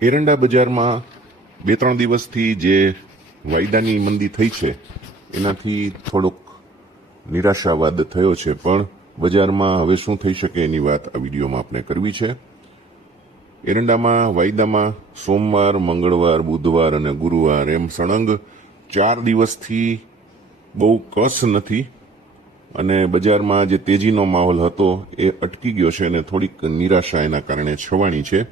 એરંડા બજારમાં 2-3 દિવસથી જે વાયદાની મંદી થઈ છે એનાથી થોડોક નિરાશાવાદ થયો છે, પણ બજારમાં હવે શું થઈ શકે એની વાત આ વિડીયોમાં આપણે કરવી છે. એરંડામાં વાયદામાં સોમવાર, મંગળવાર, બુધવાર અને ગુરુવાર એમ સળંગ 4 દિવસથી બહુ કસ નથી અને બજારમાં જે તેજીનો માહોલ હતો એ અટકી ગયો છે અને થોડીક નિરાશા એના કારણે છવાણી છે.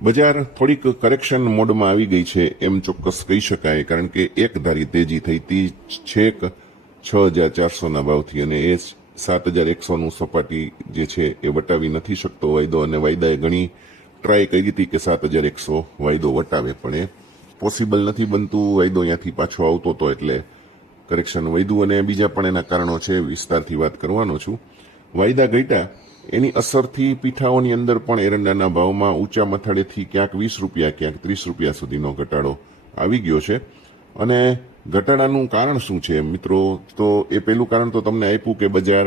બજાર થોડીક કરેક્શન મોડમાં આવી ગઈ છે એમ ચોક્કસ કહી શકાય, કારણ કે એક ધારી તેજી થઈ હતી છેક 6,400ના ભાવથી અને એ 7,100નું સપાટી જે છે એ વટાવી નથી શકતો વાયદો, અને વાયદાએ ઘણી ટ્રાય કરી હતી કે 7,100 વાયદો વટાવે, પણ એ પોસિબલ નથી બનતું. વાયદો અહીંયાથી પાછો આવતો હતો એટલે કરેક્શન વધ્યું, અને બીજા પણ એના કારણો છે, વિસ્તારથી વાત કરવાનો છું. વાયદા ઘટ્યા એની અસરથી પીઠાઓની અંદર પણ એરંડાના ભાવમાં ઊંચા મથાળેથી ક્યાંક 20 રૂપિયા, ક્યાંક 30 રૂપિયા સુધીનો ઘટાડો આવી ગયો છે. અને ઘટાડાનું કારણ શું છે મિત્રો? તો એ પહેલું કારણ તો તમને આપ્યું કે બજાર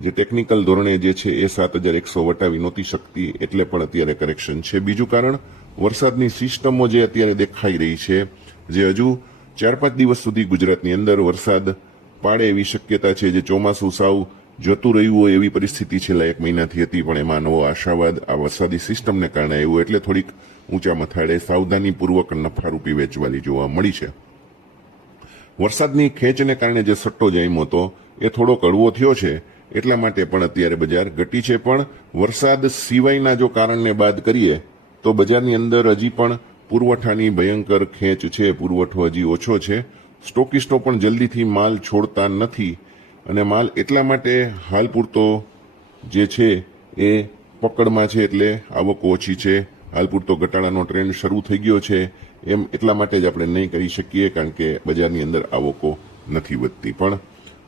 જે ટેકનિકલ ધોરણે જે છે એ 7,100 વટાવી નહોતી શકતી, એટલે પણ અત્યારે કરેક્શન છે. બીજું કારણ વરસાદની સિસ્ટમો જે અત્યારે દેખાઈ રહી છે, જે હજુ 4-5 દિવસ સુધી ગુજરાતની અંદર વરસાદ પાડે એવી શક્યતા છે. જે ચોમાસું સાવ જતું રહ્યું હોય એવી પરિસ્થિતિ છેલ્લા 1 મહિનાથી હતી, પણ એમાં નવો આશાવાદ આ વરસાદી સિસ્ટમને કારણે આવ્યો, એટલે થોડીક ઊંચા મથાળે સાવધાનીપૂર્વક નફારૂપી વેચવાલી જોવા મળી છે. વરસાદની ખેંચને કારણે જે સટ્ટો જામ્યો હતો એ થોડો કડવો થયો છે, એટલા માટે પણ અત્યારે બજાર ઘટી છે. પણ વરસાદ સિવાયના જો કારણને બાદ કરીએ તો બજારની અંદર હજી પણ પુરવઠાની ભયંકર ખેંચ છે. પુરવઠો હજી ઓછો છે. સ્ટોકિસ્ટો પણ જલ્દીથી માલ છોડતા નથી, અને માલ એટલા માટે હાલ પૂરતો જે છે એ પકડમાં છે, એટલે આવકો ઓછી છે. હાલ પૂરતો ઘટાડાનો ટ્રેન્ડ શરૂ થઈ ગયો છે એમ એટલા માટે જ આપણે નહીં કહી શકીએ, કારણ કે બજારની અંદર આવકો નથી વધતી. પણ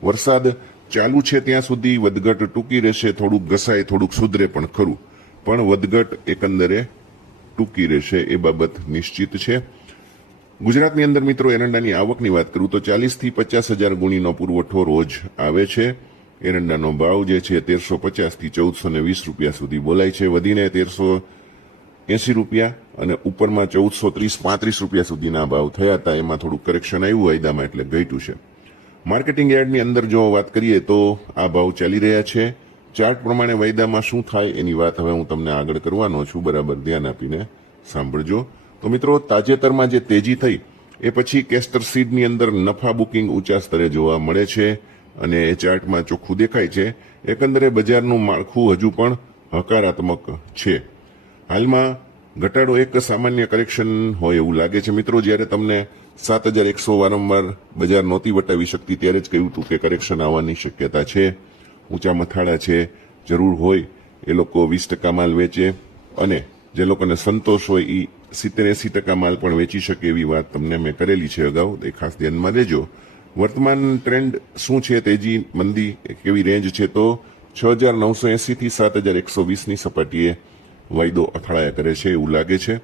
વરસાદ ચાલુ છે ત્યાં સુધી વધઘટ ટૂંકી રહેશે. થોડુંક ઘસાય, થોડુંક સુધરે પણ ખરું, પણ વધઘટ એકંદરે ટૂંકી રહેશે એ બાબત નિશ્ચિત છે. ગુજરાતની અંદર મિત્રો એરંડાની આવકની વાત કરું તો 40,000 થી 50,000 ગુણીનો પુરવઠો રોજ આવે છે. એરંડાનો ભાવ જે છે 1,350 થી 1,420 રૂપિયા સુધી બોલાય છે, વધીને 1,380 રૂપિયા અને ઉપરમાં 1,430-1,35 રૂપિયા સુધીના ભાવ થયા હતા. એમાં થોડું કરેક્શન આવ્યું વાયદામાં, એટલે ઘટ્યું છે. માર્કેટિંગ યાર્ડની અંદર જો વાત કરીએ તો આ ભાવ ચાલી રહ્યા છે. ચાર્ટ પ્રમાણે વાયદામાં શું થાય એની વાત હવે હું તમને આગળ કરવાનો છું, બરાબર ધ્યાન આપીને સાંભળજો. તો મિત્રો, તાજેતરમાં જે તેજી થઈ એ પછી કેસ્ટર સીડની અંદર નફા બુકિંગ ઊંચા સ્તરે જોવા મળે છે અને એ ચાર્ટમાં ચોખ્ખું દેખાય છે. એકંદરે બજારનું માળખું હજુ પણ હકારાત્મક છે. હાલમાં ઘટાડો એક સામાન્ય કરેક્શન હોય એવું લાગે છે. મિત્રો, જ્યારે તમને 7,100 વારંવાર બજાર નહોતી વટાવી શકતી ત્યારે જ કહ્યું હતું કે કરેક્શન આવવાની શક્યતા છે, ઊંચા મથાળા છે, જરૂર હોય એ લોકો 20% માલ વેચે, અને જે લોકોને સંતોષ હોય એ 70-80% માલ પણ વેચી શકે એવી વાત તમને મેં કરેલી છે અગાઉ, એ ખાસ ધ્યાનમાં લેજો. વર્તમાન ટ્રેન્ડ શું છે, તેજી મંદી કેવી રેન્જ છે, તો 6,980 થી 7,120ની સપાટીએ વાયદો અથડાયા કરે છે એવું લાગે છે.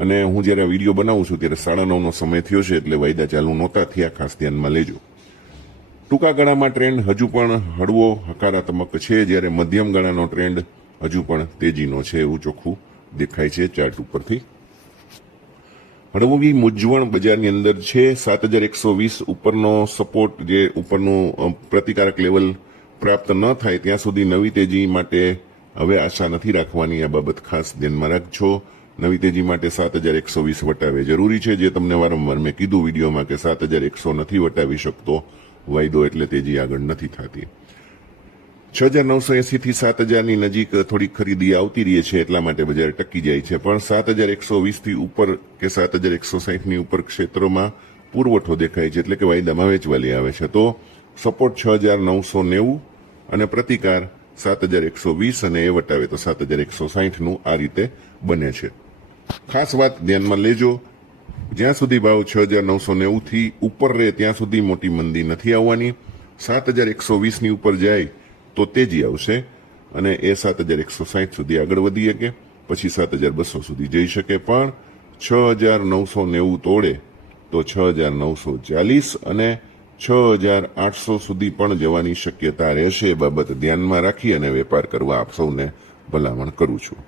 અને હું જ્યારે વિડીયો બનાવું છું ત્યારે 9:30નો સમય થયો છે, એટલે વાયદા ચાલુ નહોતા થયા, ખાસ ધ્યાનમાં લેજો. ટૂંકા ગાળામાં ટ્રેન્ડ હજુ પણ હળવો હકારાત્મક છે, જ્યારે મધ્યમ ગાળાનો ટ્રેન્ડ હજુ પણ તેજીનો છે એવું ચોખ્ખું દેખાય છે ચાર્ટ ઉપરથી. હળવી મૂંઝવણ બજારની અંદર છે. 7,120 ઉપરનો સપોર્ટ, જે ઉપરનું પ્રતિકારક લેવલ પ્રાપ્ત ન થાય ત્યાં સુધી નવી તેજી માટે હવે આશા નથી રાખવાની. આ બાબત ખાસ ધ્યાનમાં રાખજો. નવી તેજી માટે 7,120 વટાવે જરૂરી છે. જે તમને વારંવાર મેં કીધું વિડીયોમાં કે 7,100 નથી વટાવી શકતો વાયદો, એટલે તેજી આગળ નથી થતી. 6,980 થી 7,000ની નજીક થોડીક ખરીદી આવતી રહી છે, એટલા માટે બજાર ટકી જાય છે. પણ 7,120 થી ઉપર કે 7,160ની ઉપર ક્ષેત્રોમાં પુરવઠો દેખાય છે, એટલે કે વાયદામાં વેચવાલી આવે છે. તો સપોર્ટ 6,990 અને પ્રતિકાર 7,120, અને એ વટાવે તો 7,160નું આ રીતે બને છે. ખાસ વાત ધ્યાનમાં લેજો, જ્યાં સુધી ભાવ 6,990 થી ઉપર રહે ત્યાં સુધી મોટી મંદી નથી આવવાની. 7,120ની ઉપર જાય તો તેજી આવશે, અને એ 7,160 સુધી આગળ વધી શકે, પછી 7,200 સુધી જઈ શકે. પણ 6,990 તોડે તો 6,940 અને 6,800 સુધી પણ જવાની શક્યતા રહેશે. એ બાબત ધ્યાનમાં રાખી અને વેપાર કરવા આપ સૌને ભલામણ કરું છું.